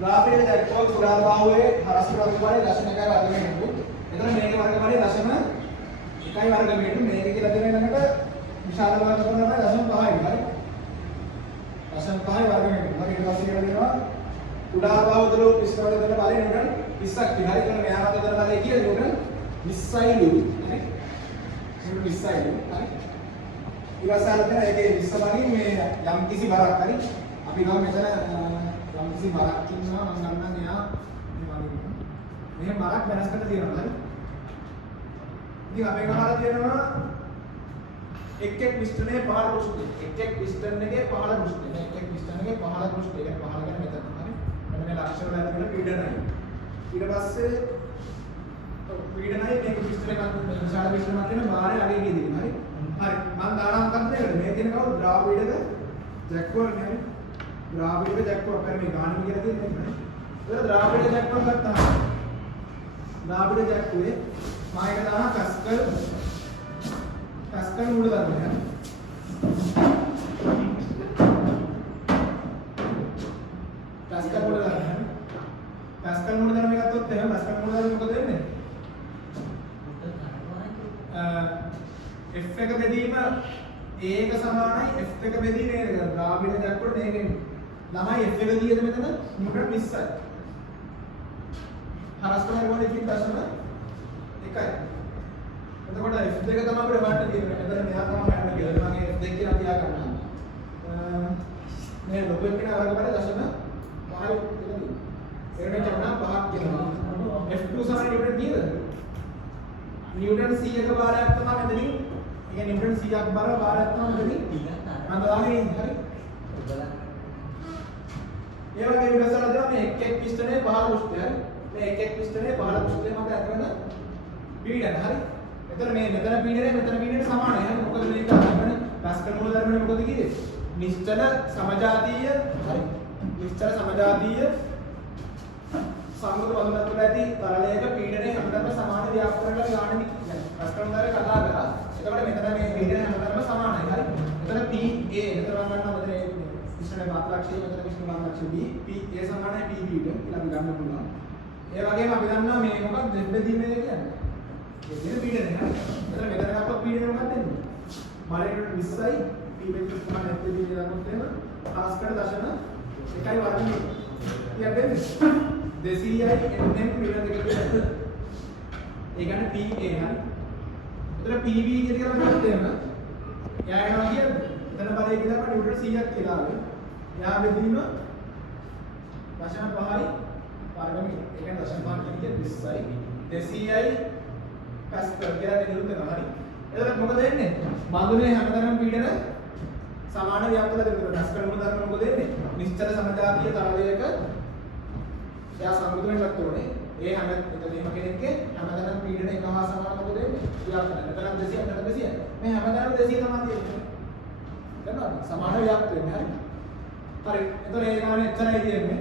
ද්‍රාවීඩ ජැක්පොත් කුඩා බාහුවේ හරස්කඩ වර්ගඵලය 0.1 වර්ග මෙට්‍රු. එතන මේකේ වර්ගඵලය 0.1 වර්ග මෙට්‍රු. මේකේ කියලා දෙන ළඟට විශාල වර්ගඵලය තමයි 0.5යි. හරි. 0.5 වර්ග මෙට්‍රු. හරි ඊට පස්සේ කියලා දෙනවා කුඩා බාහුව තුළ පිස්තෝලේ දෙන බලය නිව්ටන් 20ක් තියෙනවා. හරි. එතන මෙහා අත දෙන බලය කියලා නිව්ටන් 20යිලු. හරි. නිව්ටන් 20යිලු. හරි. ඊළඟට තියෙන ඒකේ 20 වලින් මේ යම් කිසි බරක් හරි අපි ගමු මෙතන යම් කිසි බරක් ඉන්නවා මම ගන්නම් එයා මේ බරක් වෙනස් කරලා තියෙනවා හරි ඉතින් අපේ ගහලා තියෙනවා එක් පිස්ටනේ පහළ පෘෂ්ඨය එක් පිස්ටන් එකේ පහළ පෘෂ්ඨය මේ එක් පිස්ටන් එකේ පහළ පෘෂ්ඨය ඒක පහළ ගන්න මෙතන හරි මෙන්න මේ ලක්ෂණ වල තියෙන පීඩනයි ඊට පස්සේ පීඩනයි මේක පිස්ටන් එකක් විශාල පිස්ටන් එකක් තියෙන බාරේ අගේ ගියදී හරි හරි මම දානවා මොකක්ද මේ තියෙන කවුද ද්‍රාවිඩක ජැක්වර් නේ ද්‍රාවිඩක ජැක්වර් කර මේ ගාන කියලා තියෙන්නේ නේ ඒක ද්‍රාවිඩක ජැක්වර් ගත්තා ද්‍රාවිඩ ජැක්වරේ මම එක දානවා කස්කල් මූල ධර්මය කස්කල් මූල ධර්මය ගත්තොත් එහෙනම් කස්කල් මූල ධර්මය මොකද වෙන්නේ F එක බෙදීම A එක සමානයි F එක බෙදීම A එක. ද්‍රාවිඩ ජැක්වර් මේකෙන් ළමයි F එක දීයද මෙතන නිව්ටන් 20යි. හරස්කඩ වර්ගවලේ කින් දශම 1යි. එතකොට F දෙක තමයි අපිට වටේ තියෙන්නේ. මෙතන මෙහා තමයි යන්න කියලා. මම F දෙක කියලා තියා ගන්නවා. මේ ලොකු එකේ වර්ගවල දශම 5යි කියලා තියෙනවා. ඒකට චවනා 5ක් කියලා. F2 සමාන නිව්ටන් කීයද? නිව්ටන් 100ක බාරයක් තමයි මෙතනින් ये न्यूटन सी आप बारह बार इतना मुझे हाँ तो आगे हरी ये वाला केमिकल सारा जो मैं एक पिस्टन है बाहर पुष्ट है मैं एक पिस्टन है बाहर पुष्ट है मतलब ऐसा ना पीड़न हरी इतना पीड़न समान है मुझे नहीं कहा मैंने पास्कल मूल धर्म में मुझे देखिए निश्चल समझातीय हरी निश्चल समझातीय සම්මුත වදනත් ඇති තරලයක පීඩනය හැමදාම සමාන ව්‍යාප්තරයක් ගන්න කියන්නේ. රසකන්දරේ කතා කරා. එතකොට මෙතන මේ පීඩනය හැමදාම සමානයි. හරි. එතන PA මෙතන ගන්නවා මෙතන ඉස්සරහ මාත්‍රාක්ෂය මෙතන විශ්ව මාත්‍රාක්ෂය B PA සමානයි PB කියලා අපි ගන්න පුළුවන්. ඒ වගේම අපි දන්නවා මේ මොකක්ද දෙබ්බදීමේ කියන්නේ. ඒ කියන පීඩනය. එතන මෙතන ගත්තොත් පීඩනය මොකක්ද එන්නේ? බලයට 20යි PB සමාන දෙබ්බදීමේ දානොත් එහෙම ආස්කඩ දශම 1යි වර්ගය. කියන්නේ 200යි nm පීඩන දෙක විතර. ඒ කියන්නේ PA හරි. එතන PV කියලා ගත්තොත් එහෙම එයා යනවා කියන්නේ එතන බලය කියලා අපිට නිව්ටන් 100ක් කියලා ආවේ. එයා බෙදීම 0.5යි වර්ගමීටර. ඒ කියන්නේ 0.5 කියන්නේ 20යි 200යි පාස්කල් කියලා නිරුද්ධ වෙනවා හරි. එතකොට මොකද වෙන්නේ? බඳුනේ හැමතැනම පීඩන සමාන ව්‍යාප්ත දෙකකට පාස්කල් මොකද කරන්නේ මොකද වෙන්නේ? නිශ්චල සමජාතීය තරලයක එයා සම්මුතියෙන් ගත්ත උනේ ඒ හැම එතනම කෙනෙක්ගේ හැමදාම පීඩන එක හා සමාන මොකද වෙන්නේ? ව්‍යාප්ත. එතන 200 එතන 200. මේ හැමදාම 200 තමයි තියෙන්නේ. දන්නවද? සමාන ව්‍යාප්ත වෙන්නේ හරි. හරි. එතකොට ඒ ගානේ එච්චරයි තියෙන්නේ.